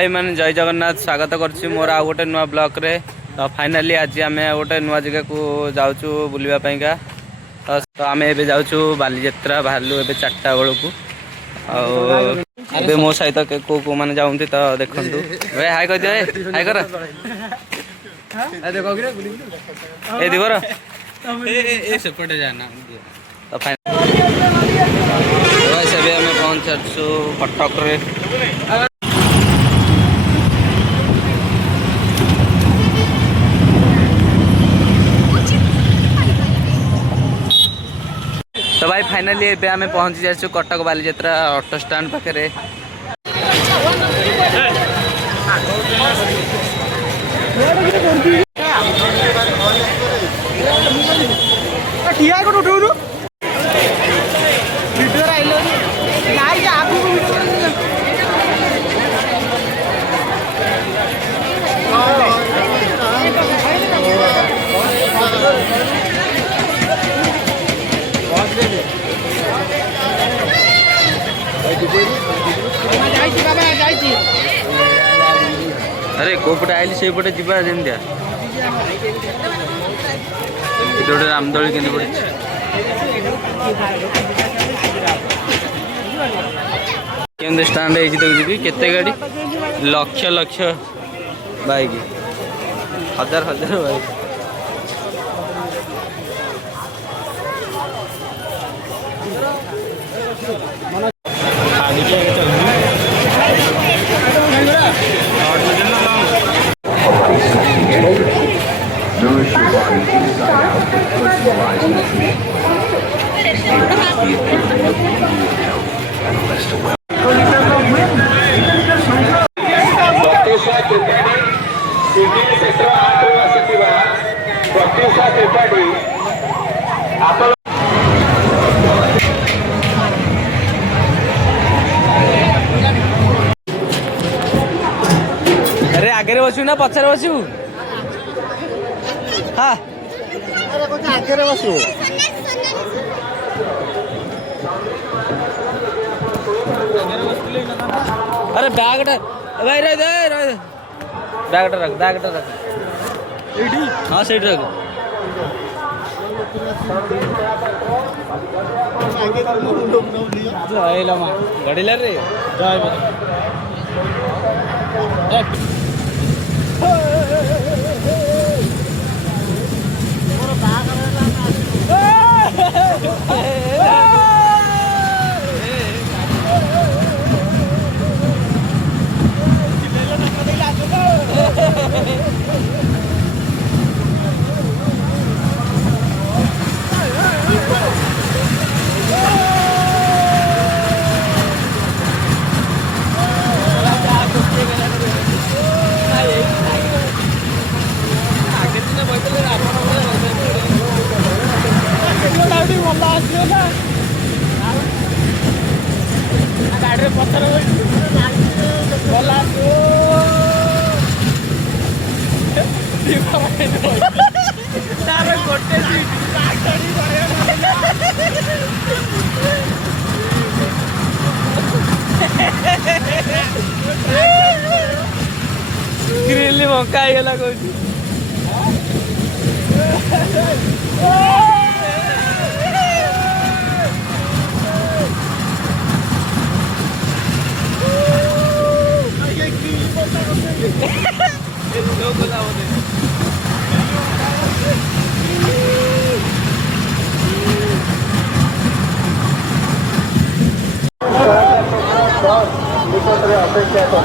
भाई मैंने जय जगन्नाथ स्वागत कर मोर आ गोटे नुआ ब्लॉक रे। तो फाइनाली आज आम गोटे नुआ जगह को जाऊँ बुलवाईका। तो आम ए जाऊँ बालीजात्रा बाहरलु ए 4टा बेलू आ मो सहित को मैंने जाऊँगी तो देखु भाई हाय कह दिए हाय कर ए दिवर सेपटे जाना तो से आम पहुँचु कटक रे। तो भाई फाइनाली एबे आमे पहुंची जाइछु कटक बालीजात्रा ऑटो स्टैंड पाखे। अरे कोपटे आइली से पटे जीवा जमिया गोटे रामदोली के पड़ी केमती स्टाण्ड देखिए केते गाड़ी लक्ष लक्ष बाइक हजार हजार bike. Nourish your body inside out with personalized nutrition. Be a pyramid of beauty and health and the best of wealth. अरे आगे बसू ना पछारे बसू हाँ आगे बसू अरे बैग भाई रह बैग रख हाँ सही रख गड़िल रे गाड़ी पथर गोटे ग्रिल मका होगा कौन अपेक्षा कर